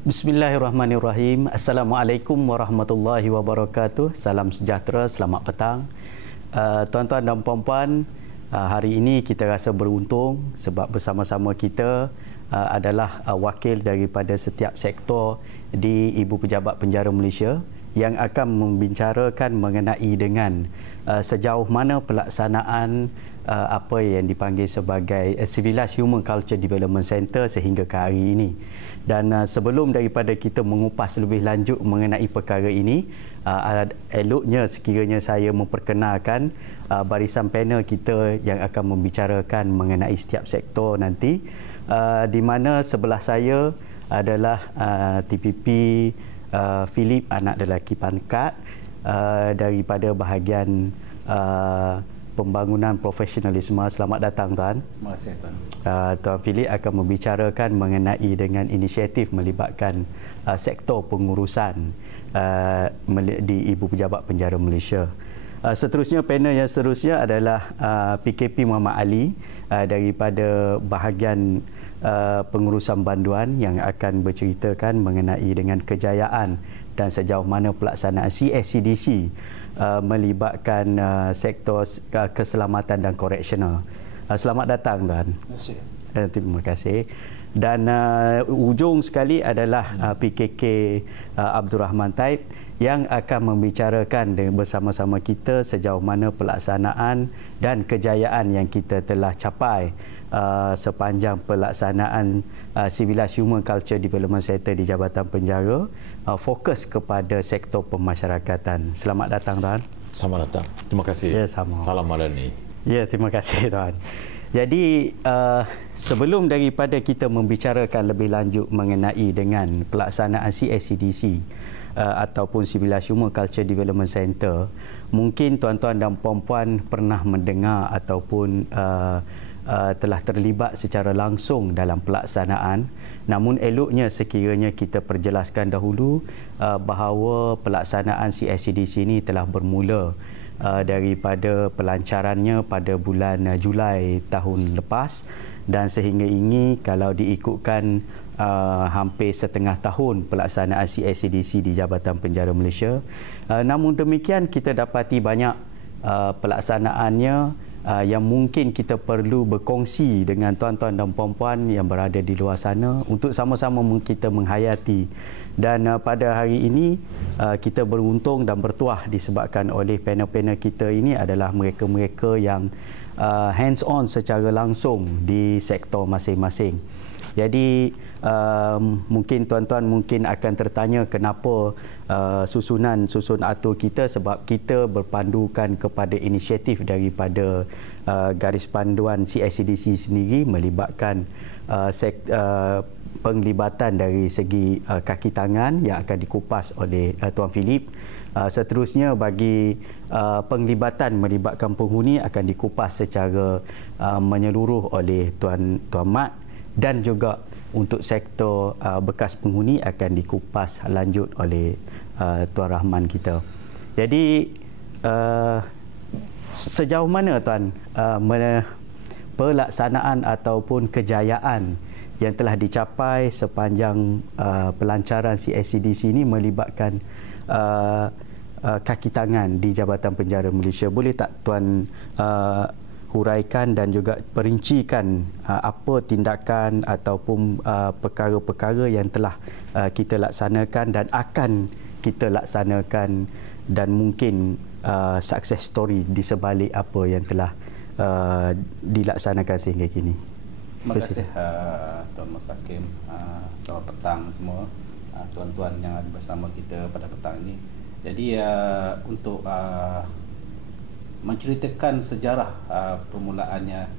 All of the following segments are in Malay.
Bismillahirrahmanirrahim. Assalamualaikum warahmatullahi wabarakatuh. Salam sejahtera, selamat petang. Tuan-tuan dan puan-puan, hari ini kita rasa beruntung sebab bersama-sama kita adalah wakil daripada setiap sektor di Ibu Pejabat Penjara Malaysia yang akan membicarakan mengenai dengan sejauh mana pelaksanaan apa yang dipanggil sebagai Civilized Human Culture Development Center sehingga ke hari ini. Dan sebelum daripada kita mengupas lebih lanjut mengenai perkara ini, eloknya sekiranya saya memperkenalkan barisan panel kita yang akan membicarakan mengenai setiap sektor nanti, di mana sebelah saya adalah TPP Philip, anak lelaki pangkat daripada bahagian pembangunan profesionalisme. Selamat datang, Tuan. Terima kasih, Tuan. Tuan Philip akan membicarakan mengenai dengan inisiatif melibatkan sektor pengurusan di Ibu Pejabat Penjara Malaysia. Seterusnya, panel yang seterusnya adalah PKP Muhammad Ali daripada bahagian pengurusan banduan yang akan berceritakan mengenai dengan kejayaan dan sejauh mana pelaksanaan CSCDC melibatkan sektor keselamatan dan koreksional. Selamat datang, Tuan. Terima kasih. Terima kasih. Dan ujung sekali adalah PKK Abdul Rahman Taib yang akan membicarakan bersama-sama kita sejauh mana pelaksanaan dan kejayaan yang kita telah capai sepanjang pelaksanaan Civilized Human Culture Development Center di Jabatan Penjara, fokus kepada sektor pemasyarakatan. Selamat datang, Tuan. Selamat datang. Terima kasih. Ya, sama. Salam Madani. Ya, terima kasih, Tuan. Jadi, sebelum daripada kita membicarakan lebih lanjut mengenai dengan pelaksanaan CSCDC ataupun Civilized Human Culture Development Center, mungkin tuan-tuan dan puan-puan pernah mendengar ataupun telah terlibat secara langsung dalam pelaksanaan. Namun eloknya sekiranya kita perjelaskan dahulu bahawa pelaksanaan CSCDC ini telah bermula daripada pelancarannya pada bulan Julai tahun lepas, dan sehingga ini kalau diikutkan hampir setengah tahun pelaksanaan CSCDC di Jabatan Penjara Malaysia. Namun demikian, kita dapati banyak pelaksanaannya yang mungkin kita perlu berkongsi dengan tuan-tuan dan puan-puan yang berada di luar sana untuk sama-sama kita menghayati. Dan pada hari ini kita beruntung dan bertuah disebabkan oleh panel-panel kita ini adalah mereka-mereka yang hands on secara langsung di sektor masing-masing. Jadi mungkin tuan-tuan mungkin akan tertanya kenapa susun atur kita, sebab kita berpandukan kepada inisiatif daripada garis panduan CSCDC sendiri melibatkan penglibatan dari segi kaki tangan yang akan dikupas oleh Tuan Philip. Seterusnya bagi penglibatan melibatkan penghuni akan dikupas secara menyeluruh oleh Tuan Mat, dan juga untuk sektor bekas penghuni akan dikupas lanjut oleh Tuan Rahman kita. Jadi sejauh mana, Tuan, pelaksanaan ataupun kejayaan yang telah dicapai sepanjang pelancaran CSCDC ini melibatkan kaki tangan di Jabatan Penjara Malaysia? Boleh tak Tuan huraikan dan juga perincikan apa tindakan ataupun perkara-perkara yang telah kita laksanakan dan akan kita laksanakan, dan mungkin success story di sebalik apa yang telah dilaksanakan sehingga kini. Terima kasih Tuan Mustaqim. Selamat petang semua tuan-tuan yang ada bersama kita pada petang ini. Jadi untuk menceritakan sejarah permulaannya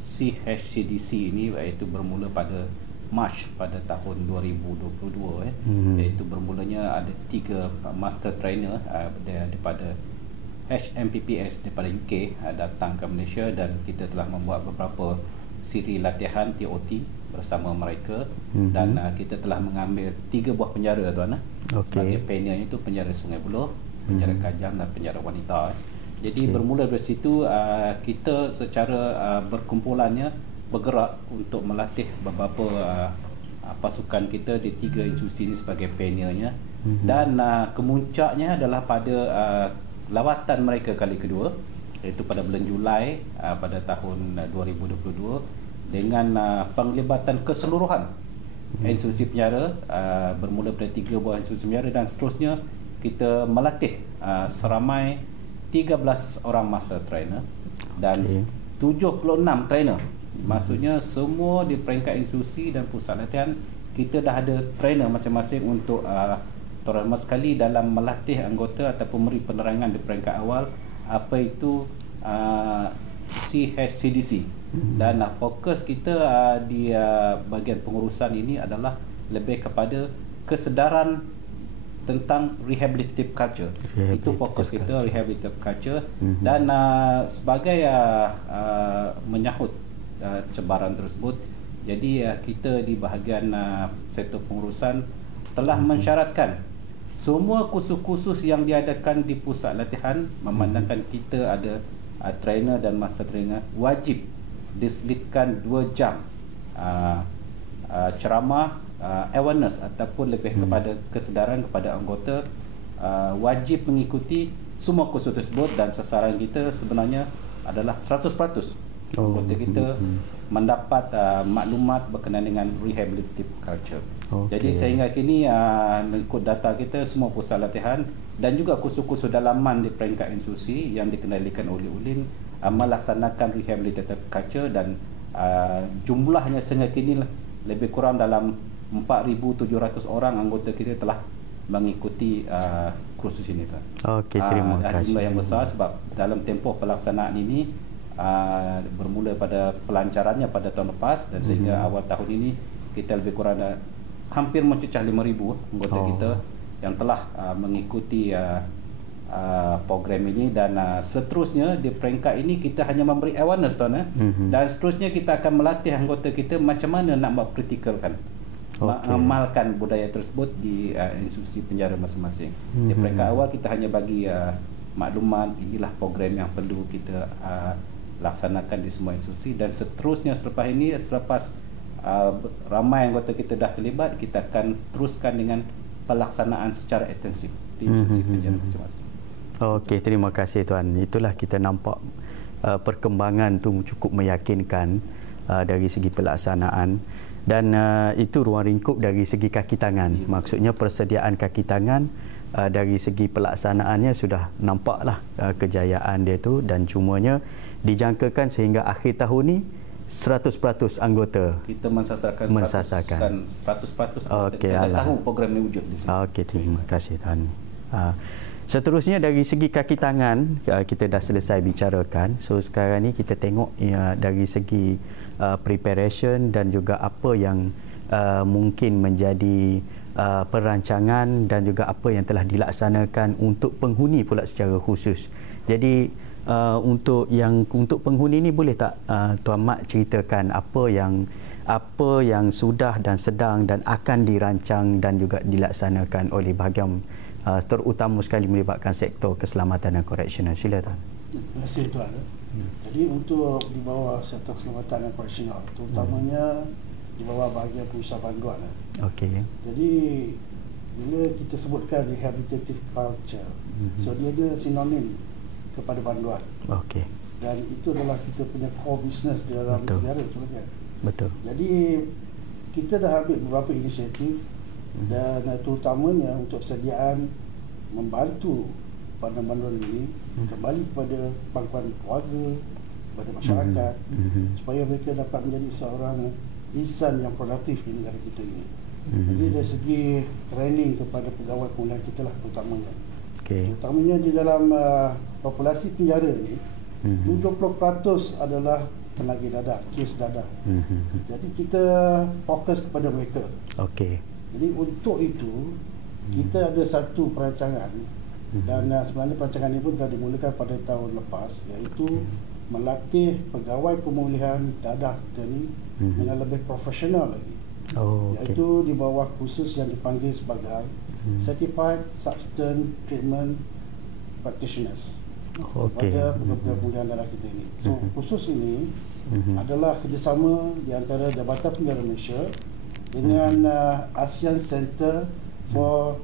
CHCDC ini, iaitu bermula pada Mac pada tahun 2022, iaitu bermulanya ada 3 master trainer daripada HMPPS daripada UK datang ke Malaysia, dan kita telah membuat beberapa siri latihan TOT bersama mereka. Dan kita telah mengambil 3 buah penjara, Tuan. Sebagai panel itu penjara Sungai Buloh, penjara Kajang dan penjara wanita. Jadi bermula dari situ kita secara berkumpulannya bergerak untuk melatih beberapa pasukan kita di 3 institusi ini sebagai pioniernya. Dan kemuncaknya adalah pada lawatan mereka kali kedua, iaitu pada bulan Julai pada tahun 2022 dengan penglibatan keseluruhan institusi penjara, bermula dari 3 buah institusi penjara, dan seterusnya kita melatih seramai 13 orang master trainer dan 76 trainer. Maksudnya semua di peringkat institusi dan pusat latihan kita dah ada trainer masing-masing untuk terutama sekali dalam melatih anggota ataupun memberi penerangan di peringkat awal apa itu CHCDC. Dan fokus kita di bahagian pengurusan ini adalah lebih kepada kesedaran tentang rehabilitative culture. Itu fokus kita, rehabilitative culture. Dan sebagai menyahut cabaran tersebut, jadi kita di bahagian sektor pengurusan telah mensyaratkan semua kursus-kursus yang diadakan di pusat latihan, memandangkan kita ada trainer dan master trainer, wajib diselitkan 2 jam ceramah awareness ataupun lebih kepada kesedaran kepada anggota, wajib mengikuti semua kursus tersebut. Dan sasaran kita sebenarnya adalah 100% anggota kita mendapat maklumat berkenaan dengan rehabilitative culture. Jadi sehingga kini mengikut data kita, semua pusat latihan dan juga kursus-kursus dalaman di peringkat institusi yang dikendalikan oleh ULIN melaksanakan rehabilitative culture, dan jumlahnya sehingga kini lebih kurang dalam 4,700 orang anggota kita telah mengikuti kursus ini. Okey, terima kasih. Jumlah yang besar sebab dalam tempoh pelaksanaan ini bermula pada pelancarannya pada tahun lepas, dan sehingga awal tahun ini kita lebih kurang hampir mencecah 5,000 anggota kita yang telah mengikuti program ini. Dan seterusnya di peringkat ini kita hanya memberi awareness tuan, dan seterusnya kita akan melatih anggota kita macam mana nak mempertikalkan mengamalkan budaya tersebut di institusi penjara masing-masing. Di peringkat awal kita hanya bagi maklumat inilah program yang perlu kita laksanakan di semua institusi, dan seterusnya selepas ini, selepas ramai anggota kita dah terlibat, kita akan teruskan dengan pelaksanaan secara ekstensif di institusi penjara masing-masing. Okey, terima kasih tuan. Itulah kita nampak perkembangan tu cukup meyakinkan dari segi pelaksanaan, dan itu ruang lingkup dari segi kaki tangan. Maksudnya persediaan kaki tangan dari segi pelaksanaannya sudah nampaklah kejayaan dia tu, dan cumanya dijangkakan sehingga akhir tahun ni 100% anggota kita mensasarkan 100% anggota kita dah tahu program ni wujud di sini. Okey, terima kasih tuan. Seterusnya dari segi kaki tangan kita dah selesai bicarakan. So sekarang ni kita tengok dari segi preparation dan juga apa yang mungkin menjadi perancangan dan juga apa yang telah dilaksanakan untuk penghuni pula secara khusus. Jadi untuk penghuni ni boleh tak Tuan Mat ceritakan apa yang sudah dan sedang dan akan dirancang dan juga dilaksanakan oleh bahagian terutama sekali melibatkan sektor keselamatan dan koreksional. Sila Tuan. Terima kasih Tuan. Jadi untuk di bawah sektor keselamatan dan koreksional, terutamanya di bawah bahagian pengusaha banduan. Okey. Jadi bila kita sebutkan rehabilitative culture, so dia ada sinonim kepada banduan. Okey. Dan itu adalah kita punya core business di dalam negara sebenarnya. Betul. Jadi kita dah ambil beberapa inisiatif dan terutamanya untuk persediaan membantu banduan-banduan ini kembali kepada pangkuan keluarga, kepada masyarakat, supaya mereka dapat menjadi seorang insan yang produktif di negara kita ini. Jadi dari segi training kepada pegawai pemulihan kita lah terutamanya. Terutamanya di dalam populasi penjara ini, 70% adalah penagih dadah, kes dadah. Jadi kita fokus kepada mereka. Jadi untuk itu kita ada satu perancangan, dan sebenarnya perancangan ini pun telah dimulakan pada tahun lepas, iaitu melatih pegawai pemulihan dadah kita ni dengan lebih profesional lagi. Iaitu di bawah khusus yang dipanggil sebagai Certified Substance Treatment Practitioners pada pegawai pemulihan dadah kita ini. So khusus ini adalah kerjasama di antara Jabatan Penjara Malaysia dengan ASEAN Center for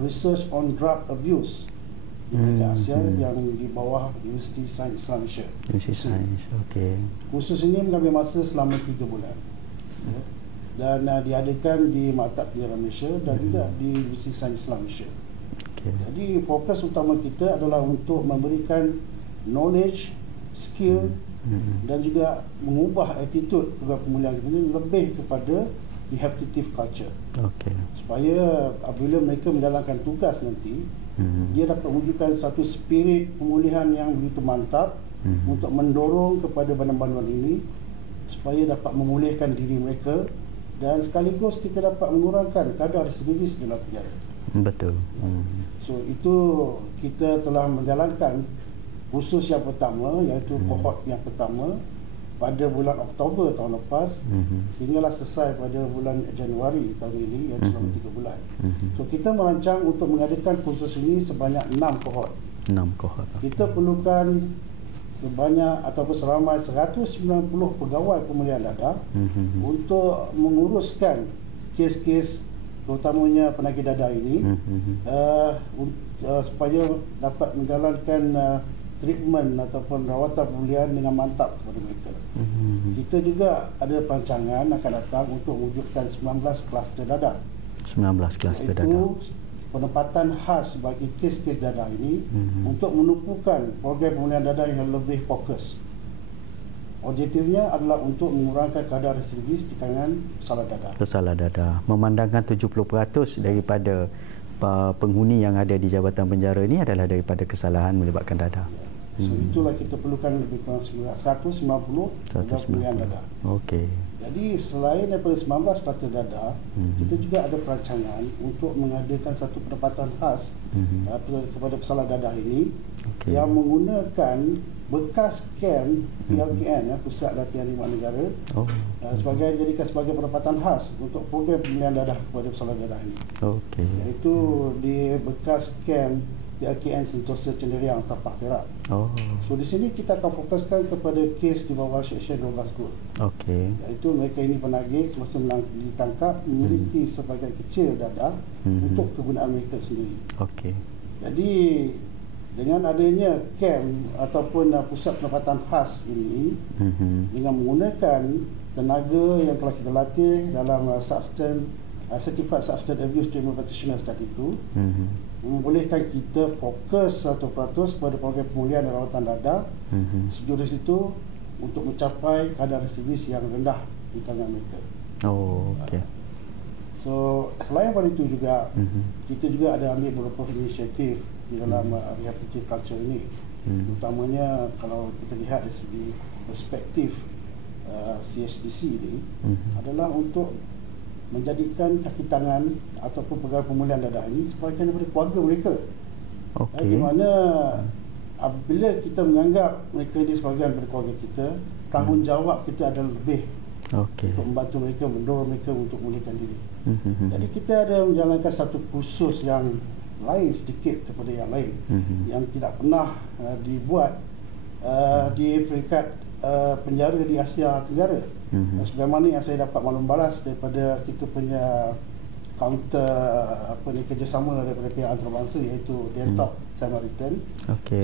Research on Drug Abuse di negara ASEAN yang di bawah Universiti Sains Islam Malaysia. Universiti Sains, okey. Kursus ini mengambil masa selama 3 bulan. Dan diadakan di Maktab Penjara Malaysia dan juga di Universiti Sains Islam Malaysia. Okay. Jadi fokus utama kita adalah untuk memberikan knowledge, skill dan juga mengubah attitude pegawai pemulihan kita ini lebih kepada rehabilitative culture. Okay. Supaya apabila mereka menjalankan tugas nanti, dia dapat mewujudkan satu spirit pemulihan yang begitu mantap untuk mendorong kepada bantuan-bantuan ini supaya dapat memulihkan diri mereka dan sekaligus kita dapat mengurangkan kadar residivis dalam penjara. Betul. So itu kita telah menjalankan kursus yang pertama, iaitu kohort yang pertama pada bulan Oktober tahun lepas sehinggalah selesai pada bulan Januari tahun ini, iaitu selama 3 bulan. So kita merancang untuk mengadakan kursus ini sebanyak 6 kohort. 6 kohort. Kita perlukan sebanyak ataupun seramai 190 pegawai pemulihan dadah untuk menguruskan kes-kes terutamanya penagih dadah ini supaya dapat menjalankan treatment ataupun rawatan pemulihan dengan mantap kepada mereka. Kita juga ada perancangan akan datang untuk mewujudkan 19 kluster dadah. 19 kluster dadah. Itu penempatan khas bagi kes-kes dadah ini untuk menumpukan program pemulihan dadah yang lebih fokus. Objektifnya adalah untuk mengurangkan kadar residivis di kalangan pesalah dadah. Pesalah dadah. Memandangkan 70% daripada penghuni yang ada di jabatan penjara ini adalah daripada kesalahan melibatkan dadah. So itulah kita perlukan lebih kurang 190 pemulihan dadah. Okey. Jadi selain daripada 19 kluster dadah, kita juga ada perancangan untuk mengadakan satu penempatan khas kepada pesalah dadah ini yang menggunakan bekas kem PLKN, Pusat Latihan Khidmat Negara, jadikan sebagai penempatan khas untuk program pemulihan dadah kepada pesalah dadah ini. Okey. Iaitu di bekas kem PLKN Sentosa Cenderia Tapak Perak. So di sini kita akan fokuskan kepada kes di bawah Seksyen 12 Gold. Okey. Iaitu mereka ini penagih semasa ditangkap memiliki sebagian kecil dadah untuk kegunaan mereka sendiri. Okey. Jadi dengan adanya kem ataupun pusat penempatan khas ini dengan menggunakan tenaga yang telah kita latih dalam Certified Substance Abuse Treatment Practitioners tadi itu, membolehkan kita fokus 100% pada program pemulihan dan rawatan dadah sejurus itu untuk mencapai kadar residivis yang rendah di kalangan mereka. Okey. So selain daripada itu juga kita juga ada ambil beberapa inisiatif di dalam rehabilitative culture ini. Utamanya kalau kita lihat dari segi perspektif CHDC ini adalah untuk menjadikan kaki tangan ataupun pegawai pemulihan dadah ini sebagai daripada keluarga mereka. Di mana apabila kita menganggap mereka ini sebagai daripada keluarga kita, tanggungjawab kita adalah lebih untuk membantu mereka, mendorong mereka untuk memulihkan diri. Jadi kita ada menjalankan satu kursus yang lain sedikit daripada yang lain yang tidak pernah dibuat di peringkat penjara di Asia Tenggara. Sebagaimana yang saya dapat maklum balas daripada kita punya counter kerjasama daripada pihak antarabangsa iaitu Delta Samaritan.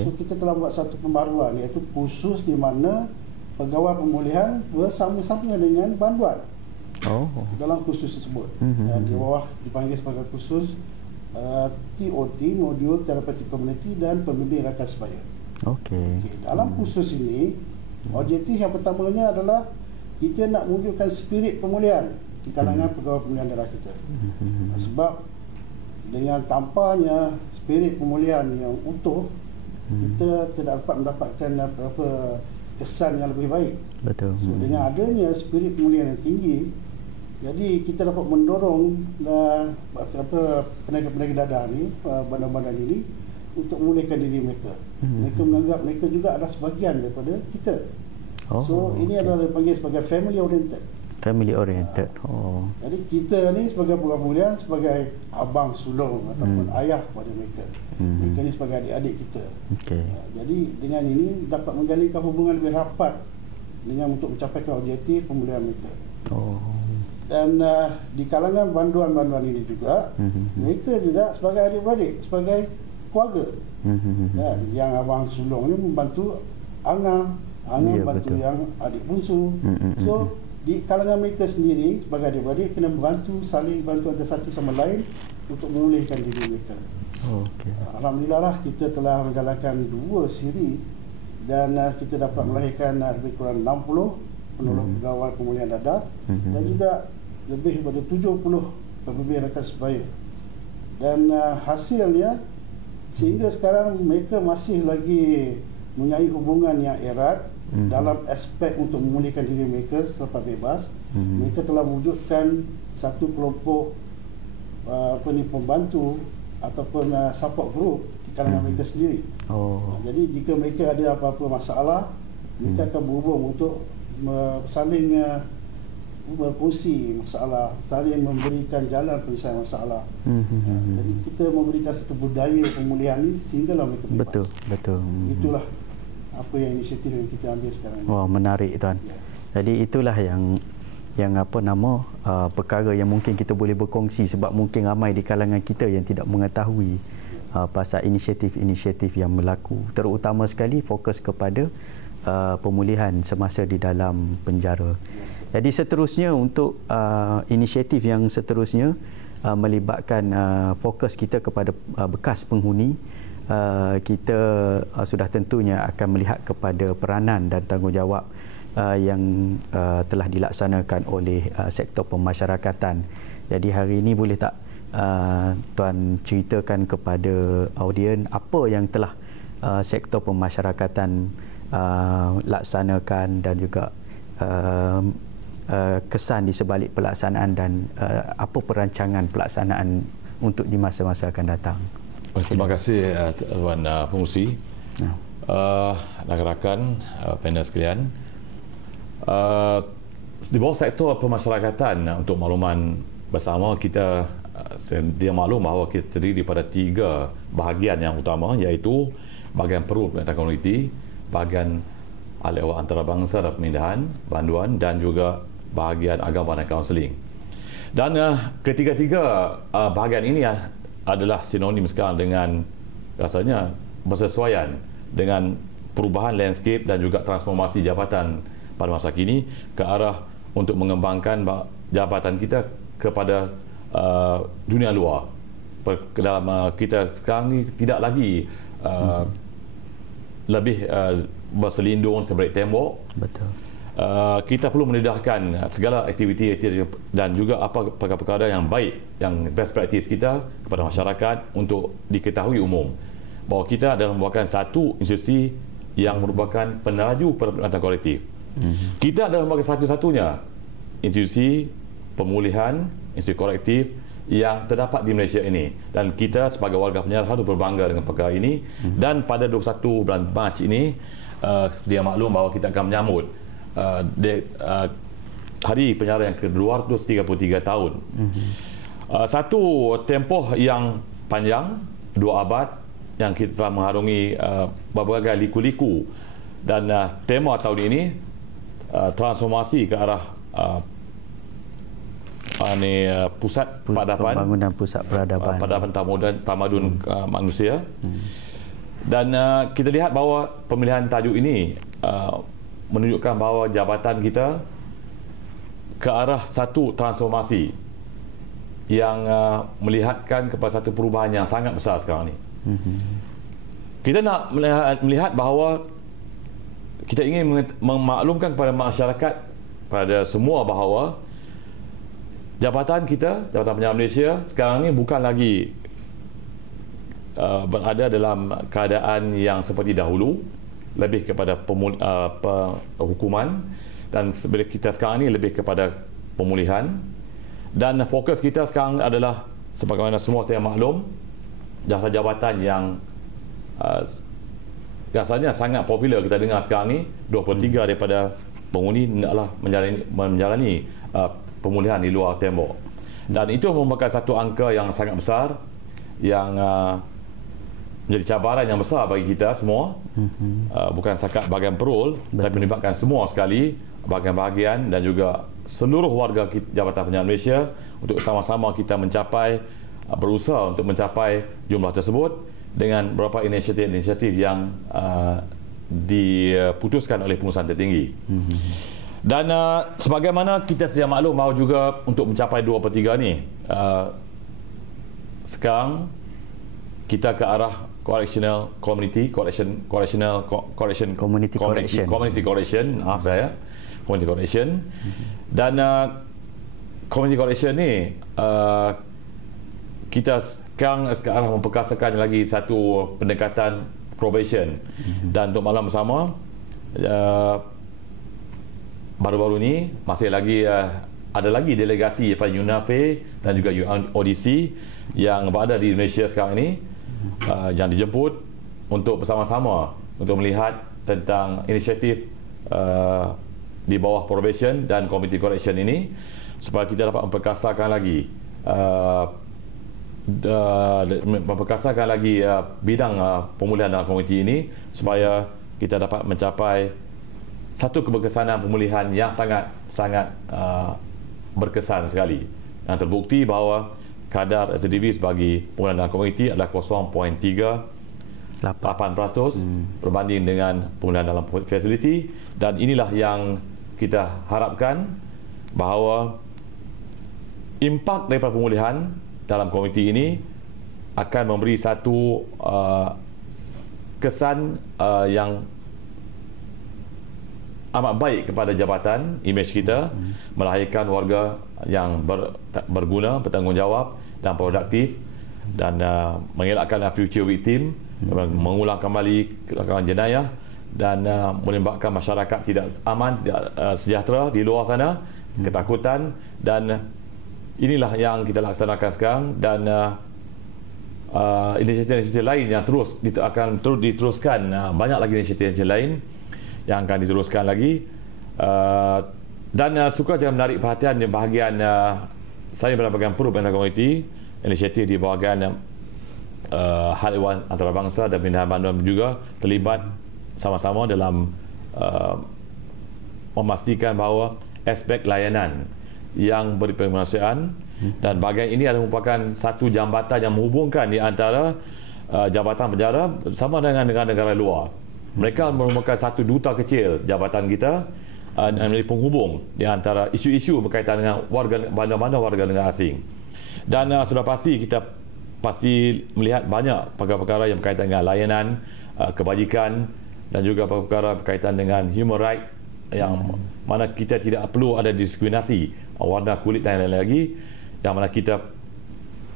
So kita telah buat satu pembaruan iaitu kursus di mana pegawai pemulihan bersama-sama dengan bantuan dalam kursus tersebut. Di bawah dipanggil sebagai kursus TOT, Modul Therapeutic Community dan Pembimbing Rakan Sebaya. Dalam kursus ini objektif yang pertamanya adalah kita nak mewujudkan spirit pemulihan di kalangan pegawai pemulihan dadah kita. Sebab dengan tanpanya spirit pemulihan yang utuh, kita tidak dapat mendapatkan apa kesan yang lebih baik. Betul. So, dengan adanya spirit pemulihan yang tinggi, jadi kita dapat mendorong penagih-penagih dadah ni, bandar-bandar ini untuk memulihkan diri mereka. Mereka menganggap mereka juga adalah sebahagian daripada kita. So ini adalah dipanggil sebagai family oriented. Family oriented. Jadi kita ni sebagai pegawai pemulihan sebagai abang sulung ataupun ayah kepada mereka. Mereka ni sebagai adik-adik kita. Jadi dengan ini dapat menjalinkan hubungan lebih rapat dengan untuk mencapai objektif pemulihan mereka. Dan di kalangan banduan-banduan ini juga, mereka juga sebagai adik-beradik, sebagai keluarga. Dan yang Abang Sulong ni membantu Angah bantu betul. Yang adik bungsu. So di kalangan mereka sendiri sebagai adik-beradik kena membantu, saling bantu antara satu sama lain untuk memulihkan diri mereka. Alhamdulillah lah, kita telah menjalankan 2 siri dan kita dapat melahirkan lebih kurang 60 penolong pegawai pemulihan dadah dan juga lebih daripada 70 lebih rakan sebaya. Dan hasilnya sehingga sekarang mereka masih lagi mempunyai hubungan yang erat dalam aspek untuk memulihkan diri mereka selepas bebas. Mereka telah mewujudkan satu kelompok pembantu ataupun support group di kalangan mereka sendiri. Jadi jika mereka ada apa-apa masalah, mereka akan berhubung untuk saling berkongsi masalah, saling memberikan jalan penyelesaian masalah. Jadi kita memberikan satu budaya pemulihan ini sehinggalah mereka bebas. Betul. Itulah apa yang inisiatif yang kita ambil sekarang. Menarik tuan. Jadi itulah yang perkara yang mungkin kita boleh berkongsi, sebab mungkin ramai di kalangan kita yang tidak mengetahui pasal inisiatif-inisiatif yang berlaku, terutama sekali fokus kepada pemulihan semasa di dalam penjara. Jadi seterusnya untuk inisiatif yang seterusnya melibatkan fokus kita kepada bekas penghuni, kita sudah tentunya akan melihat kepada peranan dan tanggungjawab yang telah dilaksanakan oleh sektor pemasyarakatan. Jadi hari ini boleh tak tuan ceritakan kepada audien apa yang telah sektor pemasyarakatan laksanakan dan juga kesan di sebalik pelaksanaan dan apa perancangan pelaksanaan untuk di masa-masa akan datang. Terima kasih Tuan Pengurusi, rakan-rakan, panel sekalian. Di bawah sektor pemasyarakatan, untuk makluman bersama kita, dia maklum bahawa kita terdiri pada 3 bahagian yang utama, iaitu bahagian perut pendidikan komuniti, bahagian ahli awak antarabangsa dan pemindahan, banduan, dan juga bahagian agama dan kaunseling. Dan ketiga-tiga bahagian ini adalah sinonim sekarang dengan rasanya bersesuaian dengan perubahan landscape dan juga transformasi jabatan pada masa kini ke arah untuk mengembangkan jabatan kita kepada dunia luar. Dalam kita sekarang ni tidak lagi lebih berselindung sebalik tembok. Betul. Kita perlu mendedahkan segala aktiviti dan juga apa perkara-perkara yang baik, yang best practice kita kepada masyarakat untuk diketahui umum bahawa kita adalah merupakan satu institusi yang merupakan peneraju perkhidmatan kolektif. Kita adalah merupakan satu-satunya institusi pemulihan, institusi kolektif yang terdapat di Malaysia ini, dan kita sebagai warga penjara harus berbangga dengan perkara ini. Dan pada 21 bulan Mac ini, seperti yang maklum bahawa kita akan menyambut hari penjara yang ke-233 tahun. Satu tempoh yang panjang, 2 abad yang kita telah mengarungi berbagai liku-liku, dan tema tahun ini transformasi ke arah pusat peradaban, pembangunan pusat peradaban tamadun manusia. Dan kita lihat bahawa pemilihan tajuk ini menunjukkan bahawa jabatan kita ke arah satu transformasi yang melihatkan kepada satu perubahan yang sangat besar sekarang ini. Kita nak melihat bahawa kita ingin memaklumkan kepada masyarakat, pada semua, bahawa jabatan kita, Jabatan Penjara Malaysia sekarang ini bukan lagi berada dalam keadaan yang seperti dahulu, lebih kepada hukuman, dan kita sekarang ini lebih kepada pemulihan. Dan fokus kita sekarang adalah, sebagaimana semua saya maklum, jasa jabatan yang rasanya sangat popular kita dengar sekarang ni, 23 daripada penghuni adalah menjalani pemulihan di luar tembok. Dan itu merupakan satu angka yang sangat besar, yang menjadi cabaran yang besar bagi kita semua. Bukan setakat bahagian perul, tapi melibatkan semua sekali, bahagian-bahagian dan juga seluruh warga Jabatan Penyiaran Malaysia untuk sama-sama kita berusaha untuk mencapai jumlah tersebut dengan beberapa inisiatif-inisiatif yang diputuskan oleh pengurusan tertinggi. Dan sebagaimana kita sedia maklum bahawa juga untuk mencapai 2/3 ni, sekarang kita ke arah community correction. Dan community correction ni kita sekarang ke arah memperkasakan lagi satu pendekatan probation. Dan untuk malam bersama, baru-baru ni masih lagi ada lagi delegasi daripada UNAFE dan juga UNODC yang berada di Malaysia sekarang ini, yang dijemput untuk bersama-sama untuk melihat tentang inisiatif di bawah probation dan community correction ini, supaya kita dapat memperkasakan lagi bidang pemulihan dalam komuniti ini, supaya kita dapat mencapai satu keberkesanan pemulihan yang sangat berkesan sekali. Yang terbukti bahawa kadar residivis bagi pemulihan dalam komuniti adalah 0.38% berbanding dengan pemulihan dalam fasiliti. Dan inilah yang kita harapkan, bahawa impak daripada pemulihan dalam komuniti ini akan memberi satu kesan yang amat baik kepada jabatan, imej kita, melahirkan warga yang berguna, bertanggungjawab dan produktif, dan mengelakkan future victim, mengulang kembali kelangkaan jenayah, dan menyebabkan masyarakat tidak aman, tidak sejahtera di luar sana, ketakutan. Dan inilah yang kita laksanakan sekarang, dan inisiatif-inisiatif lain yang akan terus diteruskan. Banyak lagi inisiatif lain yang akan diteruskan lagi, dan suka jangan menarik perhatian di bahagian saya berada bahagian Perhub dan Komuniti, inisiatif di bahagian hal ehwal antarabangsa dan pindahan bantuan juga terlibat sama-sama dalam memastikan bahawa aspek layanan yang beri penguasaan, dan bahagian ini adalah merupakan satu jambatan yang menghubungkan di antara jabatan penjara sama dengan negara-negara luar. Mereka merupakan satu duta kecil jabatan kita, menjadi penghubung di antara isu-isu berkaitan dengan bandar-bandar warga negara asing. Dan sudah pasti kita melihat banyak perkara-perkara yang berkaitan dengan layanan, kebajikan, dan juga perkara berkaitan dengan human right, yang mana kita tidak perlu ada diskriminasi warna kulit dan lain-lain lagi, yang mana kita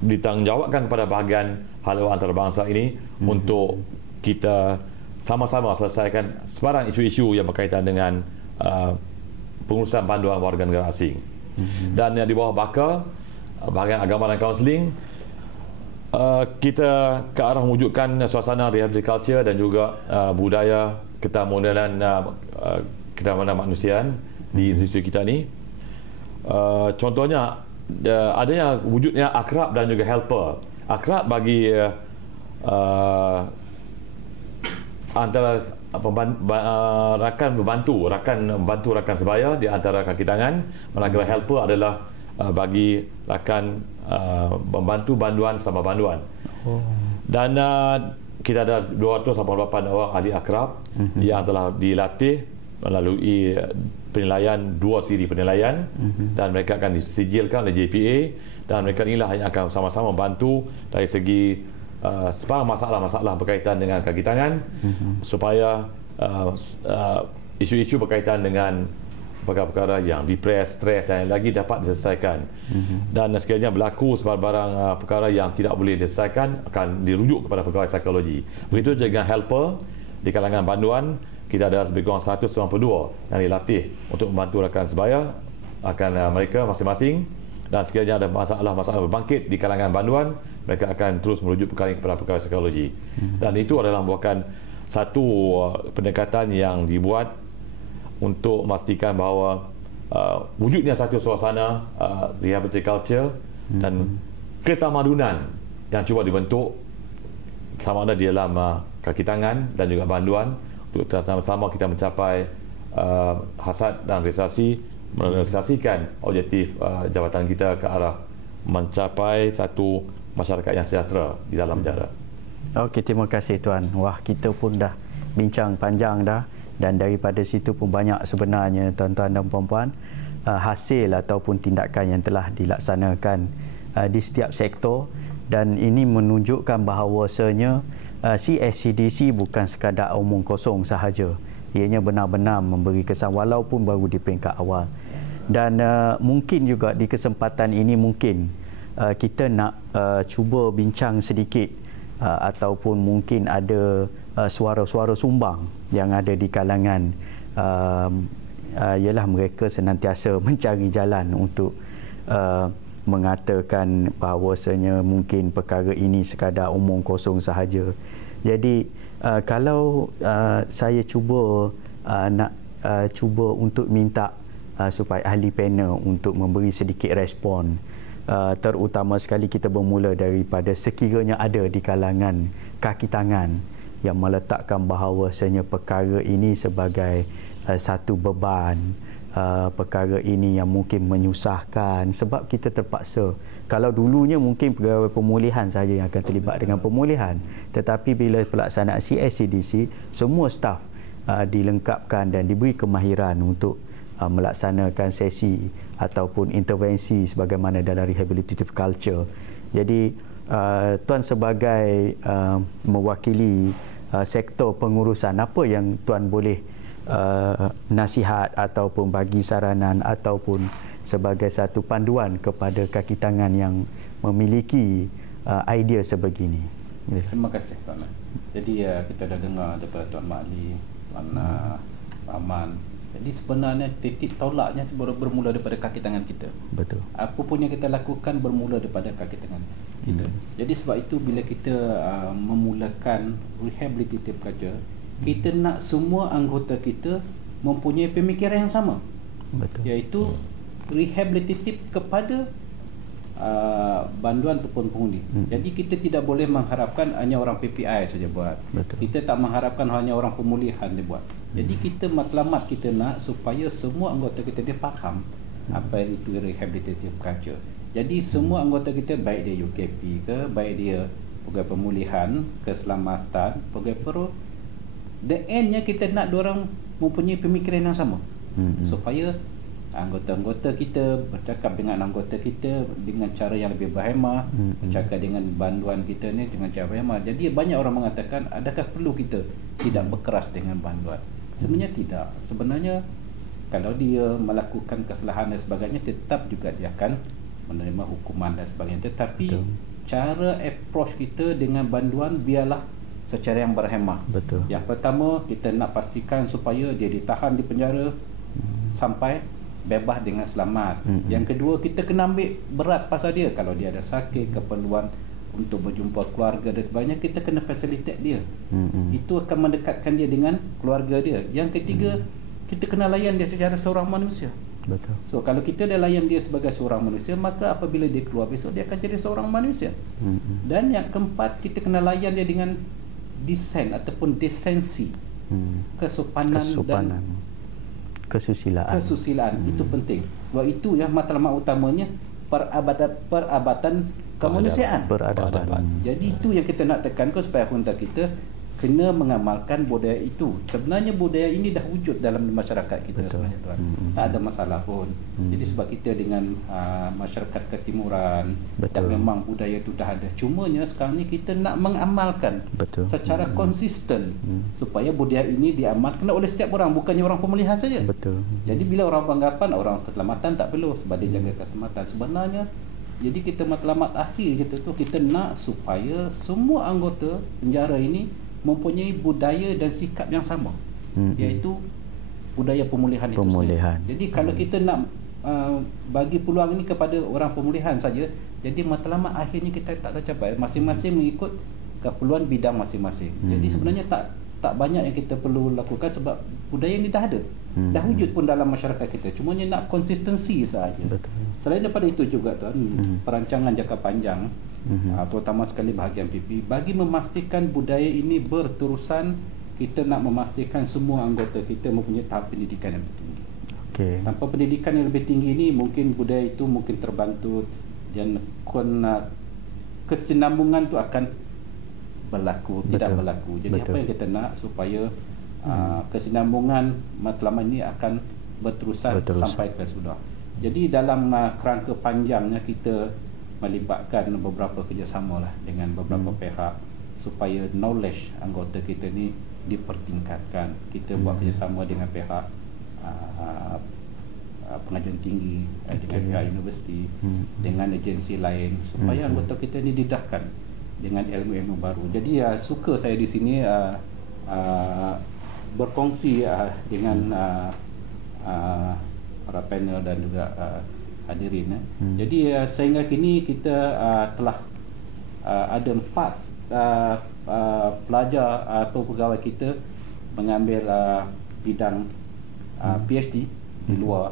ditanggungjawabkan kepada bahagian hal ehwal antarabangsa ini untuk kita sama-sama selesaikan sebarang isu-isu yang berkaitan dengan pengurusan bantuan warga negara asing. Dan di bawah BAKA, bahagian agama dan kaunseling, kita ke arah mewujudkan suasana rehabilitasi dan juga budaya ketamudanan kemanusiaan di institusi kita ni. Contohnya adanya wujudnya akrab dan juga helper. Akrab bagi antara rakan membantu rakan sebaya di antara kaki tangan, manakala helper adalah bagi rakan membantu banduan sama banduan. Dan kita ada 288 orang ahli akrab yang telah dilatih melalui penilaian, 2 siri penilaian, dan mereka akan disijilkan oleh JPA, dan mereka inilah yang akan sama-sama membantu dari segi sebarang masalah-masalah berkaitan dengan kaki tangan, supaya isu-isu berkaitan dengan perkara-perkara yang depres, stres dan lagi dapat diselesaikan. Dan sekiranya berlaku sebarang perkara yang tidak boleh diselesaikan, akan dirujuk kepada pegawai psikologi. Begitu juga dengan helper di kalangan banduan, kita ada lebih kurang 192 yang dilatih untuk membantu rakan sebaya akan mereka masing-masing. Dan sekiranya ada masalah-masalah berbangkit di kalangan banduan, mereka akan terus merujuk perkara kepada pegawai psikologi. Dan itu adalah merupakan satu pendekatan yang dibuat untuk memastikan bahawa wujudnya satu suasana rehabilitation culture dan ketamadunan yang cuba dibentuk sama ada di dalam kaki tangan dan juga banduan, untuk sama-sama kita mencapai hasad dan merealisasikan objektif jabatan kita ke arah mencapai satu masyarakat yang sejahtera di dalam penjara. Okey, terima kasih Tuan. Wah, kita pun dah bincang panjang dah, dan daripada situ pun banyak sebenarnya tuan-tuan dan puan-puan hasil ataupun tindakan yang telah dilaksanakan di setiap sektor, dan ini menunjukkan bahawasanya CHCDC bukan sekadar omong kosong sahaja. Ianya benar-benar memberi kesan walaupun baru di peringkat awal. Dan mungkin juga di kesempatan ini mungkin kita nak cuba bincang sedikit ataupun mungkin ada suara-suara sumbang yang ada di kalangan ialah mereka senantiasa mencari jalan untuk mengatakan bahawasanya mungkin perkara ini sekadar omong kosong sahaja. Jadi kalau saya cuba nak cuba untuk minta supaya ahli panel untuk memberi sedikit respon, terutama sekali kita bermula daripada sekiranya ada di kalangan kaki tangan yang meletakkan bahawasanya perkara ini sebagai satu beban, perkara ini yang mungkin menyusahkan sebab kita terpaksa. Kalau dulunya mungkin pegawai pemulihan saja yang akan terlibat dengan pemulihan, tetapi bila pelaksanaan CHCDC, semua staf dilengkapkan dan diberi kemahiran untuk melaksanakan sesi ataupun intervensi sebagaimana dalam rehabilitative culture. Jadi Tuan sebagai mewakili sektor pengurusan, apa yang Tuan boleh nasihat ataupun bagi saranan ataupun sebagai satu panduan kepada kaki tangan yang memiliki idea sebegini? Terima kasih Tuan. Jadi kita dah dengar daripada Tuan Makli, Tuan Rahman. Jadi sebenarnya titik tolaknya bermula daripada kaki tangan kita. Betul. Apa pun yang kita lakukan bermula daripada kaki tangan kita. Jadi sebab itu bila kita memulakan rehabilitative culture, kita nak semua anggota kita mempunyai pemikiran yang sama. Betul. Iaitu rehabilitatif kepada banduan ataupun pengundi. Jadi kita tidak boleh mengharapkan hanya orang PPI saja buat. Betul. Kita tak mengharapkan hanya orang pemulihan dia buat. Jadi kita matlamat kita nak supaya semua anggota kita dia faham apa itu rehabilitative culture. Jadi semua anggota kita, baik dia UKP ke, baik dia pegawai pemulihan, keselamatan, pegawai peruh, the endnya kita nak diorang mempunyai pemikiran yang sama. Supaya anggota-anggota kita bercakap dengan anggota kita dengan cara yang lebih berhemah, bercakap dengan banduan kita ni dengan cara berhemah. Jadi banyak orang mengatakan, adakah perlu kita tidak berkeras dengan banduan? Sebenarnya tidak. Sebenarnya kalau dia melakukan kesalahan dan sebagainya, tetap juga dia akan menerima hukuman dan sebagainya. Tetapi betul, cara approach kita dengan banduan biarlah secara yang berhemah. Betul. Yang pertama, kita nak pastikan supaya dia ditahan di penjara sampai bebas dengan selamat. Yang kedua, kita kena ambil berat pasal dia. Kalau dia ada sakit, keperluan untuk berjumpa keluarga dan sebagainya, kita kena facilitate dia. Itu akan mendekatkan dia dengan keluarga dia. Yang ketiga, kita kena layan dia secara seorang manusia. Betul. So kalau kita dah layan dia sebagai seorang manusia, maka apabila dia keluar besok, dia akan jadi seorang manusia. Dan yang keempat, kita kena layan dia dengan desain ataupun desensi, kesopanan dan kesusilaan. Itu penting. Sebab itu yang matlamat utamanya perabatan kemanusiaan. Peradaban. Jadi itu yang kita nak tekankan supaya anggota kita kena mengamalkan budaya itu. Sebenarnya budaya ini dah wujud dalam masyarakat kita. Betul. Sebenarnya Tuan. Tak ada masalah pun. Jadi sebab kita dengan masyarakat ketimuran, dan memang budaya itu dah ada. Cumanya sekarang ni kita nak mengamalkan secara konsisten supaya budaya ini diamalkan oleh setiap orang, bukannya orang pemulihan saja. Betul. Jadi bila orang beranggapan orang keselamatan tak perlu sebab dia jaga keselamatan, sebenarnya jadi kita matlamat akhir kita tu, kita nak supaya semua anggota penjara ini mempunyai budaya dan sikap yang sama, iaitu budaya pemulihan itu sendiri. Jadi kalau kita nak bagi peluang ini kepada orang pemulihan saja, jadi matlamat akhirnya kita tak tercapai. Masing-masing mengikut keperluan bidang masing-masing. Jadi sebenarnya tak banyak yang kita perlu lakukan sebab budaya ini dah ada, dah wujud pun dalam masyarakat kita. Cumanya nak konsistensi sahaja. Selain daripada itu juga Tuan, perancangan jangka panjang, terutama sekali bahagian PP, bagi memastikan budaya ini berterusan kita nak memastikan semua anggota kita mempunyai tahap pendidikan yang tinggi. Okey. Tanpa pendidikan yang lebih tinggi ini, mungkin budaya itu mungkin terbantu dan kesinambungan tu akan berlaku, tidak berlaku. Jadi apa yang kita nak supaya kesinambungan matlamat ini akan berterusan sampai ke sudah. Jadi dalam kerangka panjangnya kita melibatkan beberapa kerjasama lah dengan beberapa pihak supaya knowledge anggota kita ni dipertingkatkan. Kita buat kerjasama dengan pihak pengajian tinggi, dengan pihak universiti, dengan agensi lain supaya anggota kita ni didahkan dengan ilmu-ilmu baru. Jadi suka saya di sini berkongsi dengan para panel dan juga hadirin. Jadi sehingga kini kita telah ada 4 pelajar atau pegawai kita mengambil bidang PhD di luar,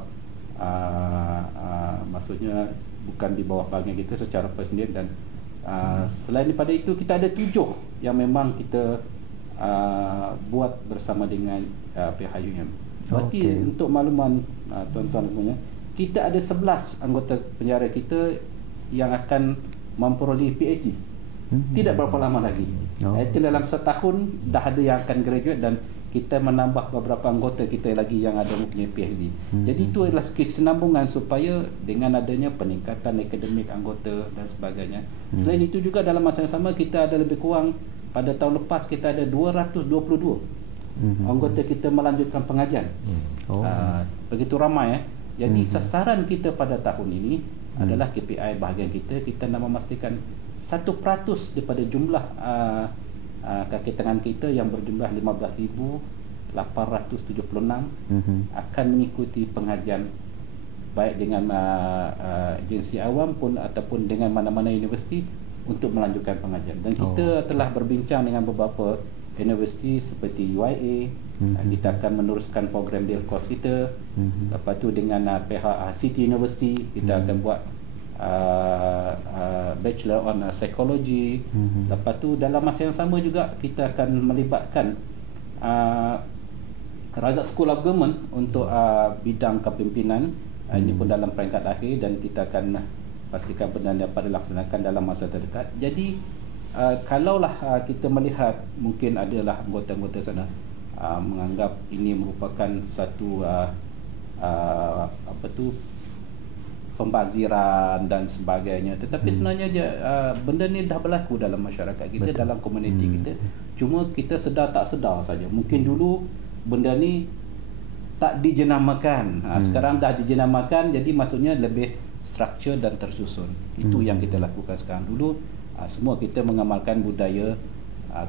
maksudnya bukan di bawah bahagian kita secara persendirian. Dan selain daripada itu, kita ada 7 yang memang kita buat bersama dengan pihak UM. Berarti untuk makluman tuan-tuan semuanya, kita ada 11 anggota penjara kita yang akan memperoleh PhD. Tidak berapa lama lagi. Itu dalam setahun dah ada yang akan graduate, dan kita menambah beberapa anggota kita lagi yang ada mempunyai PhD. Jadi itu adalah kesinambungan supaya dengan adanya peningkatan akademik anggota dan sebagainya. Selain itu juga dalam masa yang sama, kita ada lebih kurang pada tahun lepas kita ada 222 anggota kita melanjutkan pengajian. Begitu ramai. Jadi sasaran kita pada tahun ini adalah KPI bahagian kita nak memastikan 1% daripada jumlah kaki tangan kita yang berjumlah 15,876 akan mengikuti pengajian baik dengan agensi awam pun ataupun dengan mana-mana universiti untuk melanjutkan pengajian. Dan kita telah berbincang dengan beberapa universiti seperti UIA, kita akan meneruskan program deal course kita. Lepas tu dengan pihak City University kita akan buat Bachelor on Psychology. Lepas tu dalam masa yang sama juga kita akan melibatkan Razak School of Government untuk bidang kepimpinan. Ini pun dalam peringkat akhir, dan kita akan pastikan benda dapat dilaksanakan dalam masa terdekat. Jadi kalaulah kita melihat mungkin adalah anggota-anggota sana menganggap ini merupakan satu pembaziran dan sebagainya, tetapi sebenarnya benda ni dah berlaku dalam masyarakat kita, dalam komuniti kita. Cuma kita sedar tak sedar saja. Mungkin dulu benda ni tak dijenamakan, sekarang dah dijenamakan, jadi maksudnya lebih struktur dan tersusun. Itu yang kita lakukan sekarang. Dulu semua kita mengamalkan budaya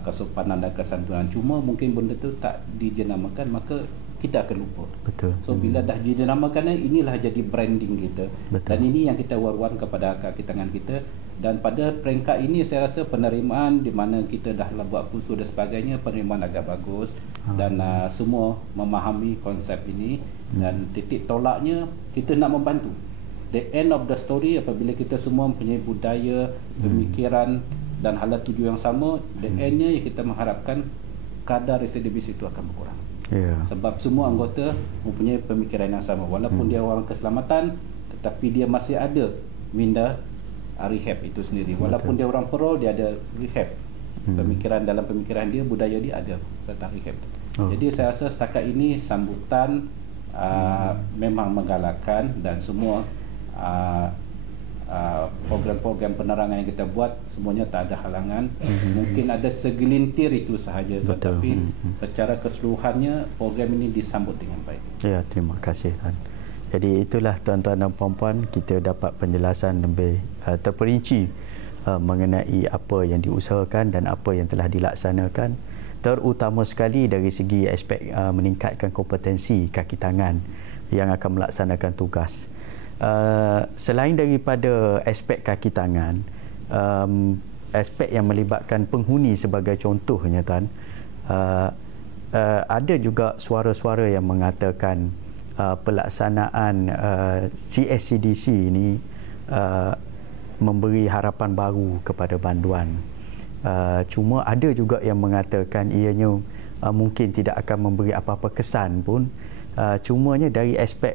kesopanan dan kesantunan, cuma mungkin benda tu tak dijenamakan, maka kita akan lupa. Betul. So bila dah dijenamakan, inilah jadi branding kita. Dan ini yang kita war-war kepada kaki tangan kita. Dan pada peringkat ini saya rasa penerimaan di mana kita dah buat kursus dan sebagainya, penerimaan agak bagus, dan semua memahami konsep ini. Dan titik tolaknya kita nak membantu. The end of the story, apabila kita semua mempunyai budaya, pemikiran dan hala tuju yang sama, the endnya yang kita mengharapkan kadar residivist itu akan berkurang. Sebab semua anggota mempunyai pemikiran yang sama, walaupun dia orang keselamatan, tetapi dia masih ada minda rehab itu sendiri. Walaupun dia orang parole, dia ada rehab. Pemikiran dalam pemikiran dia, budaya dia ada tentang rehab. Jadi saya rasa setakat ini sambutan memang menggalakkan, dan semua program-program penerangan yang kita buat semuanya tak ada halangan. Mungkin ada segelintir itu sahaja, tetapi secara keseluruhannya program ini disambut dengan baik. Ya, terima kasih Tuan. Jadi itulah tuan-tuan dan puan-puan, kita dapat penjelasan lebih terperinci mengenai apa yang diusahakan dan apa yang telah dilaksanakan, terutama sekali dari segi aspek meningkatkan kompetensi kaki tangan yang akan melaksanakan tugas. Selain daripada aspek kaki tangan, aspek yang melibatkan penghuni sebagai contohnya Tuan, ada juga suara-suara yang mengatakan pelaksanaan CSCDC ini memberi harapan baru kepada banduan. Cuma ada juga yang mengatakan ianya mungkin tidak akan memberi apa-apa kesan pun, cumanya dari aspek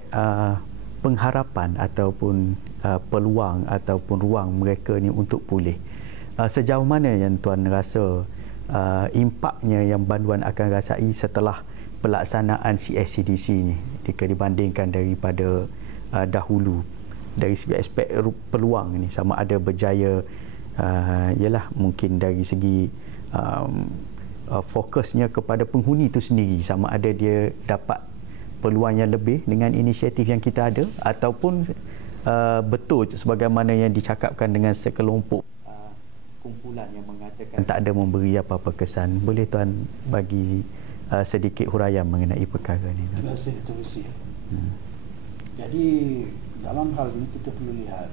pengharapan ataupun peluang ataupun ruang mereka ni untuk pulih. Sejauh mana yang tuan rasa impaknya yang Banduan akan rasai setelah pelaksanaan CSCDC ni jika dibandingkan daripada dahulu dari segi aspek peluang ni, sama ada berjaya ialah mungkin dari segi fokusnya kepada penghuni itu sendiri, sama ada dia dapat peluang yang lebih dengan inisiatif yang kita ada, ataupun betul sebagaimana yang dicakapkan dengan sekelompok kumpulan yang mengatakan tak ada memberi apa-apa kesan. Boleh tuan bagi sedikit huraian mengenai perkara ini? Terima kasih Tuan Lucy. Jadi dalam hal ini kita perlu lihat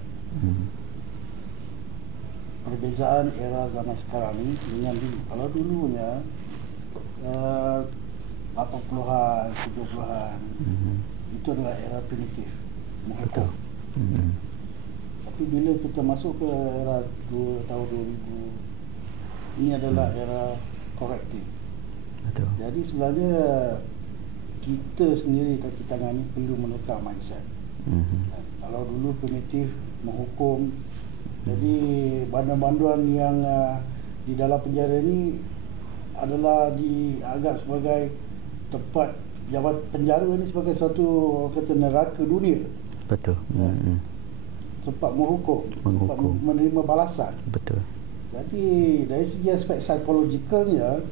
perbezaan era zaman sekarang ini dengan dulu. Kalau dulunya 80-an, 70-an itu adalah era primitif, menghukum. Tapi bila kita masuk ke era tahun 2000, ini adalah era korektif. Betul. Jadi sebenarnya kita sendiri kaki tangan ini perlu menukar mindset. Kalau dulu primitif, menghukum, jadi banduan-banduan yang di dalam penjara ini adalah dianggap sebagai tempat jawat penjara ini sebagai satu kata neraka dunia. Betul. Tempat menghukum, tempat menerima balasan. Betul. Jadi dari segi aspek psikologikalnya,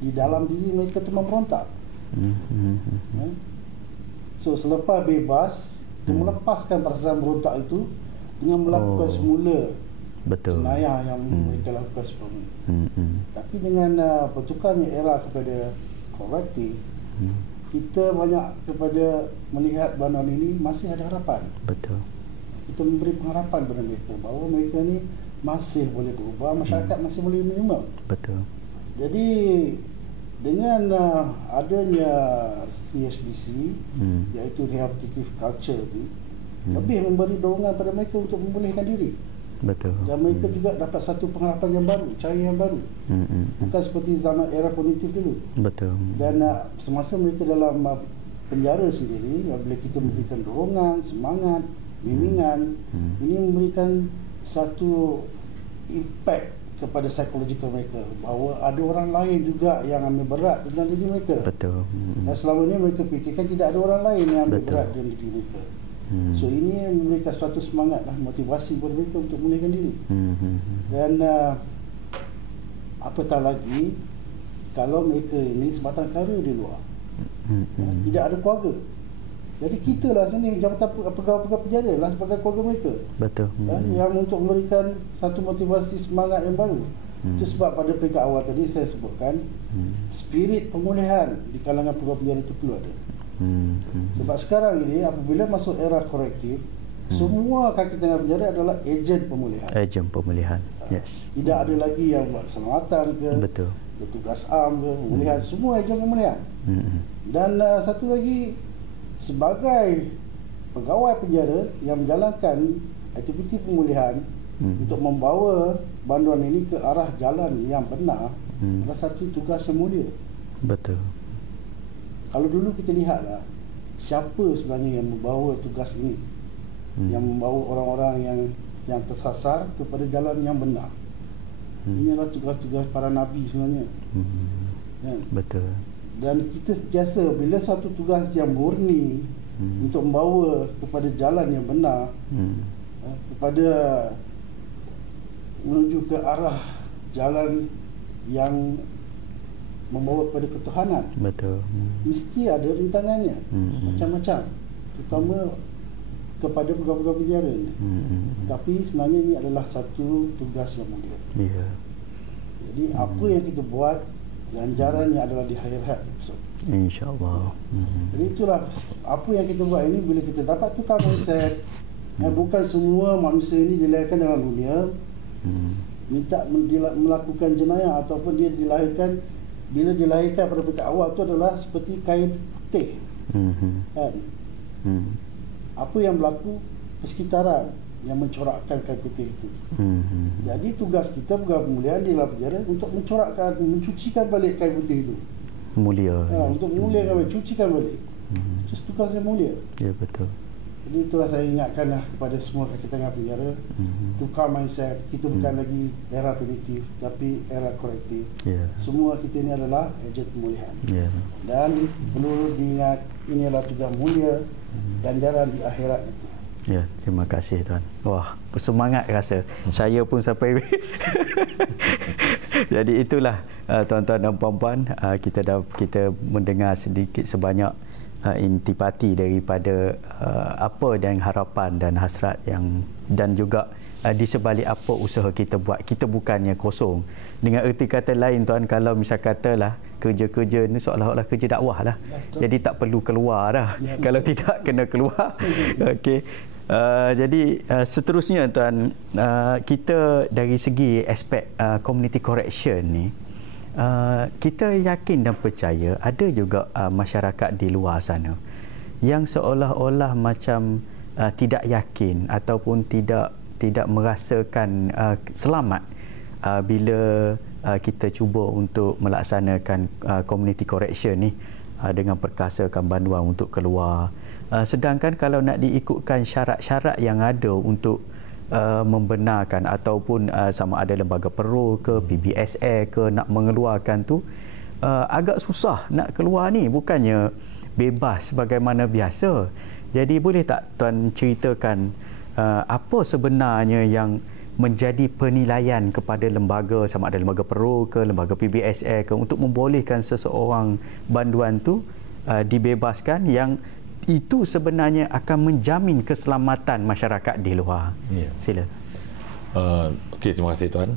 di dalam diri mereka tu memberontak. So selepas bebas, melepaskan perasaan berontak itu dengan melakukan semula jenayah yang mereka lakukan sebelum ini. Tapi dengan bertukarnya era kepada korektif, kita banyak kepada melihat banduan ini masih ada harapan. Betul. Kita memberi pengharapan kepada mereka bahawa mereka ni masih boleh berubah, masyarakat masih boleh menerima. Betul. Jadi dengan adanya CSDC, iaitu Rehabilitative Culture ni, lebih memberi dorongan pada mereka untuk memulihkan diri. Betul. Dan mereka juga dapat satu pengharapan yang baru, cahaya yang baru. Bukan seperti zaman era punitif dulu. Betul. Dan semasa mereka dalam penjara sendiri, bila kita memberikan dorongan, semangat, bimbingan, ini memberikan satu impact kepada psikologikal mereka bahawa ada orang lain juga yang ambil berat tentang diri mereka. Betul. Dan selama ini mereka fikirkan tidak ada orang lain yang ambil berat tentang diri mereka. So ini memberikan suatu semangat lah, motivasi kepada mereka untuk memulihkan diri. Dan apatah lagi kalau mereka ini sebatang kara di luar, tidak ada keluarga. Jadi kita lah sini jabatan pegawai-pegawai penjara lah sebagai keluarga mereka. Betul. Yang untuk memberikan satu motivasi semangat yang baru. Itu sebab pada peringkat awal tadi saya sebutkan spirit pemulihan di kalangan pegawai penjara itu perlu ada. Sebab sekarang ini apabila masuk era korektif, semua kaki tangan penjara adalah ejen pemulihan. Ejen pemulihan. Yes. Tidak ada lagi yang buat keselamatan ke, betul, bertugas am ke, pemulihan, semua ejen pemulihan. Dan satu lagi, sebagai pegawai penjara yang menjalankan aktiviti pemulihan untuk membawa banduan ini ke arah jalan yang benar, adalah satu tugas yang mulia. Betul. Kalau dulu kita lihatlah siapa sebenarnya yang membawa tugas ini, yang membawa orang-orang yang tersasar kepada jalan yang benar. Ini adalah tugas-tugas para nabi sebenarnya. Betul. Dan kita sentiasa bila satu tugas yang murni untuk membawa kepada jalan yang benar, kepada menuju ke arah jalan yang membawa kepada ketuhanan. Betul. Mesti ada rintangannya, macam-macam, terutama kepada pegawai-pegawai penjara ini. Tapi sebenarnya ini adalah satu tugas yang mulia. Yeah. Jadi apa yang kita buat, ganjarannya adalah di akhirat. InsyaAllah. Jadi itulah apa yang kita buat ini. Bila kita dapat tukar mindset, bukan semua manusia ini dilahirkan dalam dunia minta melakukan jenayah, ataupun dia dilahirkan, bila dilahirkan pada peringkat awal itu adalah seperti kain putih. Kan? Apa yang berlaku persekitaran yang mencorakkan kain putih itu. Jadi tugas kita pegawai pemulihan di dalam penjara untuk mencorakkan, mencucikan balik kain putih itu. Mulia. Untuk muliakan balik, cucikan balik. Just tugas yang mulia. Ya, betul. Jadi itulah saya ingatkan kepada semua kaki tengah penjara, tukar mindset. Kita bukan lagi era primitif, tapi era kolektif. Semua kita ini adalah ejen pemulihan. Dan perlu diingat, ini adalah tugas mulia, ganjaran di akhirat itu. Ya, terima kasih tuan. Wah, bersemangat rasa. Saya pun sampai. Jadi itulah tuan-tuan dan puan-puan, kita mendengar sedikit sebanyak intipati daripada apa dan harapan dan hasrat yang, dan juga di sebalik apa usaha kita buat. Kita bukannya kosong. Dengan erti kata lain tuan, kalau misal katalah kerja-kerja ni seolah-olah kerja dakwah lah. Jadi tak perlu keluar dah. Kalau tidak kena keluar. Okey. Jadi seterusnya tuan, kita dari segi aspek community correction ni, kita yakin dan percaya ada juga masyarakat di luar sana yang seolah-olah macam tidak yakin ataupun tidak merasakan selamat bila kita cuba untuk melaksanakan community correction ni dengan perkasakan banduan untuk keluar. Sedangkan kalau nak diikutkan syarat-syarat yang ada untuk membenarkan ataupun sama ada lembaga Perul ke PBSA ke nak mengeluarkan tu, agak susah nak keluar ni, bukannya bebas sebagaimana biasa. Jadi boleh tak tuan ceritakan apa sebenarnya yang menjadi penilaian kepada lembaga, sama ada lembaga Perul ke lembaga PBSA ke, untuk membolehkan seseorang banduan tu dibebaskan, yang itu sebenarnya akan menjamin keselamatan masyarakat di luar. Sila. Okey, terima kasih tuan.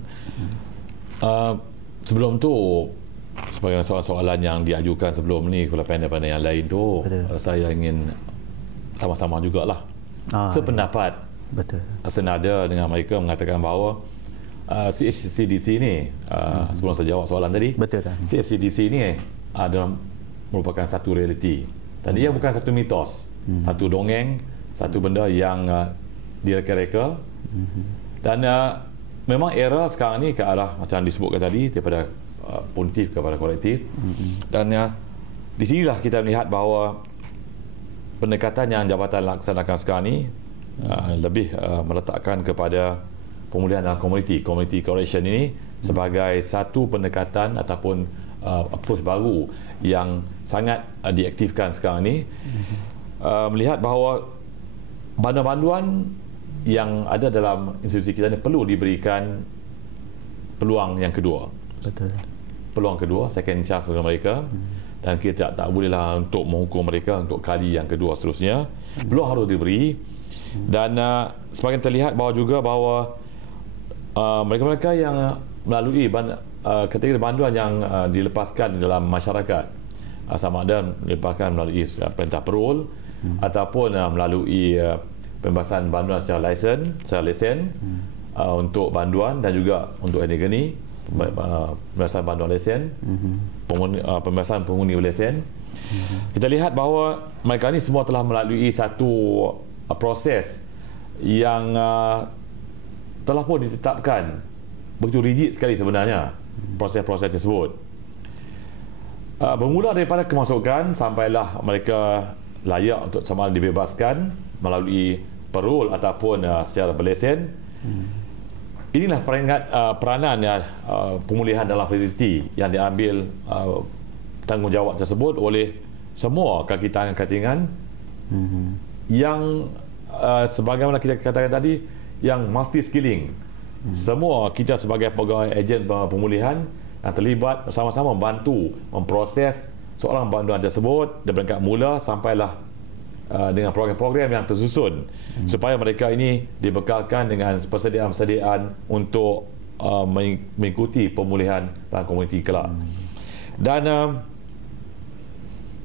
Sebelum tu, sebagai soalan yang diajukan sebelum ni kepada panel-panel yang lain tu, saya ingin sama-sama jugalah sependapat. Betul. Senada dengan mereka mengatakan bahawa CHCDC ni, sebelum saya jawab soalan tadi, CHCDC ni adalah merupakan satu realiti. Dan dia bukan satu mitos, satu dongeng, satu benda yang direka-reka. Dan memang era sekarang ni ke arah macam disebutkan tadi, daripada punitif kepada kolektif. Dan di sinilah kita melihat bahawa pendekatan yang jabatan laksanakan sekarang ni lebih meletakkan kepada pemulihan dalam komuniti. Community correction ini sebagai satu pendekatan ataupun approach baru yang sangat diaktifkan sekarang ni. Melihat bahawa banduan-banduan yang ada dalam institusi kita ni perlu diberikan peluang yang kedua. Betul. Peluang kedua, second chance kepada mereka. Dan kita tak bolehlah untuk menghukum mereka untuk kali yang kedua seterusnya. Peluang harus diberi. Dan semakin terlihat bahawa juga bahawa mereka-mereka yang melalui kategori banduan yang dilepaskan dalam masyarakat, sama ada dilepaskan melalui perintah Perul ataupun melalui pembebasan banduan secara lesen untuk banduan dan juga untuk energi, pembebasan banduan lesen, pembebasan penghuni lesen. Kita lihat bahawa mereka ini semua telah melalui satu proses yang telah pun ditetapkan begitu rigid sekali sebenarnya proses-proses tersebut. Bermula daripada kemasukan sampailah mereka layak untuk sama ada dibebaskan melalui Perul ataupun secara berlesen. Inilah peranan pemulihan dalam fasiliti yang diambil tanggungjawab tersebut oleh semua kaki tangan yang sebagaimana kita katakan tadi, yang multi skilling. Semua kita sebagai pegawai ejen pemulihan yang terlibat bersama-sama membantu memproses seorang banduan tersebut dari peringkat mula sampailah dengan program-program yang tersusun supaya mereka ini dibekalkan dengan persediaan-persediaan untuk mengikuti pemulihan dalam komuniti kelak. Dan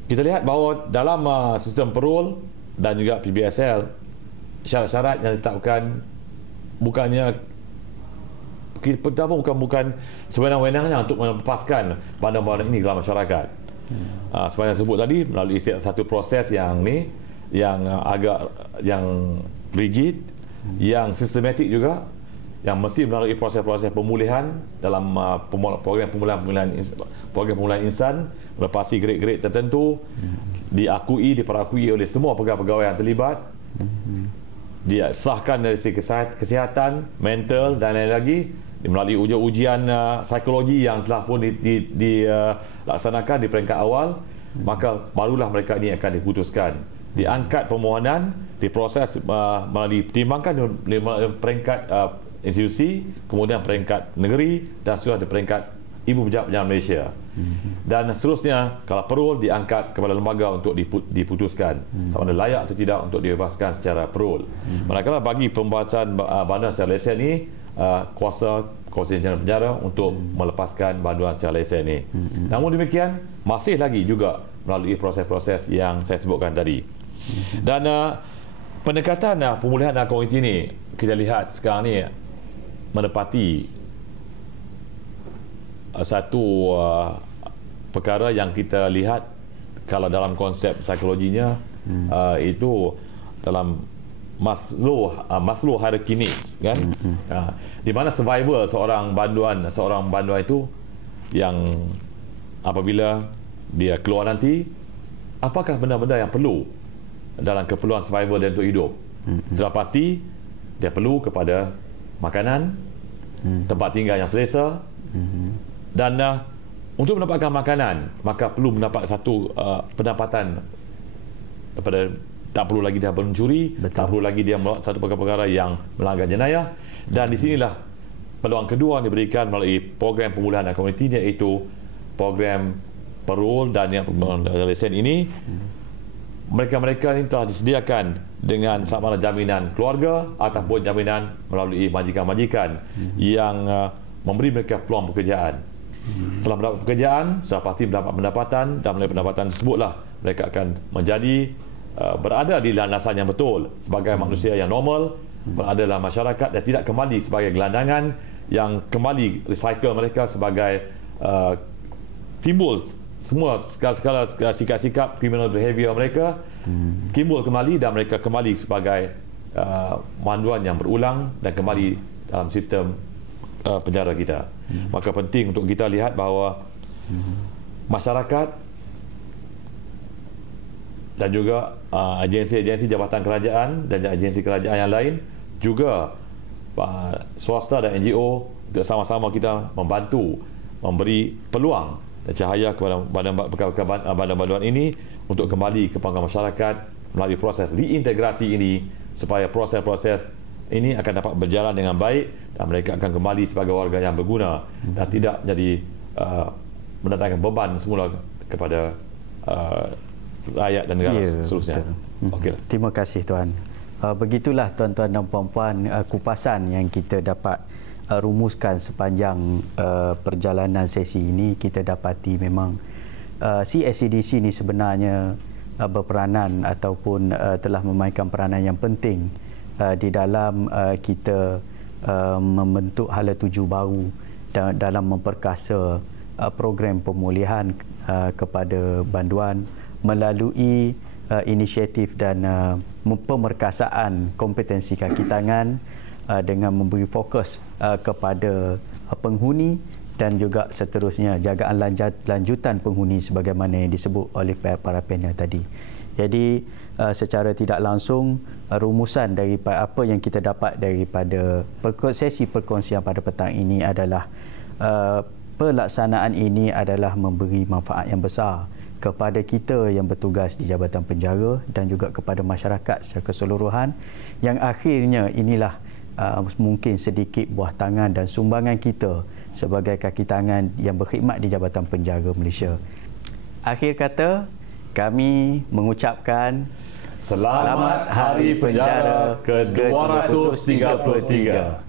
kita lihat bahawa dalam sistem Perul dan juga PBSL, syarat-syarat yang ditetapkan bukannya bukan sewenang-wenangnya untuk melepaskan banduan-banduan ini dalam masyarakat. Seperti yang sebut tadi, melalui satu proses yang agak yang rigid, yang sistematik juga, yang mesti melalui proses-proses pemulihan dalam program pemulihan insan, melepasi grade-grade tertentu, diperakui oleh semua pegawai-pegawai yang terlibat, disahkan dari segi kesihatan, mental dan lain lagi, melalui ujian psikologi yang telah pun dilaksanakan di peringkat awal, maka barulah mereka ini akan diputuskan. Diangkat permohonan, diproses melalui pertimbangkan di peringkat institusi, kemudian peringkat negeri dan sudah di peringkat Ibu Pejabat Penjara Malaysia. Dan seterusnya, kalau perlu diangkat kepada lembaga untuk diputuskan sama ada layak atau tidak untuk dibebaskan secara parol. Manakala bagi pembahasan banduan secara lesen ini, kuasa jenayah penjara untuk melepaskan banduan secara lesen ini. Namun demikian, masih lagi juga melalui proses-proses yang saya sebutkan tadi. Dan pendekatan pemulihan komuniti ini, kita lihat sekarang ni menepati satu perkara yang kita lihat kalau dalam konsep psikologinya itu dalam Maslow hierarchy needs, kan? Di mana survival seorang banduan itu yang apabila dia keluar nanti, apakah benda-benda yang perlu dalam keperluan survival dan untuk hidup? Sudah pasti dia perlu kepada makanan, tempat tinggal yang selesa, dan untuk mendapatkan makanan maka perlu mendapat satu pendapatan daripada, tak perlu lagi dia mencuri, tak perlu lagi dia melakukan satu perkara-perkara yang melanggar jenayah. Dan di sinilah peluang kedua yang diberikan melalui program pemulihan komuniti, iaitu program parol dan yang lesen ini. Mereka-mereka ini telah disediakan dengan sama ada jaminan keluarga ataupun jaminan melalui majikan-majikan yang memberi mereka peluang pekerjaan. Setelah mendapat pekerjaan, sudah pasti mendapat pendapatan, dan melalui pendapatan tersebutlah mereka akan menjadi berada di landasan yang betul sebagai manusia yang normal, berada dalam masyarakat dan tidak kembali sebagai gelandangan yang kembali recycle mereka sebagai timbul semua segala sikap-sikap criminal behavior mereka timbul kembali, dan mereka kembali sebagai manduan yang berulang dan kembali dalam sistem penjara kita. Maka penting untuk kita lihat bahawa masyarakat dan juga agensi-agensi jabatan kerajaan dan agensi kerajaan yang lain, juga swasta dan NGO, untuk sama-sama kita membantu memberi peluang dan cahaya kepada banduan-banduan ini untuk kembali ke pangkat masyarakat melalui proses reintegrasi ini, supaya proses-proses ini akan dapat berjalan dengan baik dan mereka akan kembali sebagai warga yang berguna dan tidak jadi mendatangkan beban semula kepada rakyat dan negara seterusnya. Okeylah. Terima kasih Tuan. Begitulah tuan-tuan dan puan-puan kupasan yang kita dapat rumuskan sepanjang perjalanan sesi ini. Kita dapati memang CSCDC ini sebenarnya berperanan ataupun telah memainkan peranan yang penting di dalam kita membentuk hala tuju baru dalam memperkasa program pemulihan kepada banduan melalui inisiatif dan pemerkasaan kompetensi kaki tangan dengan memberi fokus kepada penghuni dan juga seterusnya jagaan lanjutan penghuni sebagaimana yang disebut oleh para panel tadi. Jadi secara tidak langsung rumusan daripada apa yang kita dapat daripada sesi perkongsian pada petang ini adalah pelaksanaan ini adalah memberi manfaat yang besar kepada kita yang bertugas di Jabatan Penjara dan juga kepada masyarakat secara keseluruhan, yang akhirnya inilah mungkin sedikit buah tangan dan sumbangan kita sebagai kaki tangan yang berkhidmat di Jabatan Penjara Malaysia. Akhir kata, kami mengucapkan Selamat Hari Penjara ke-233.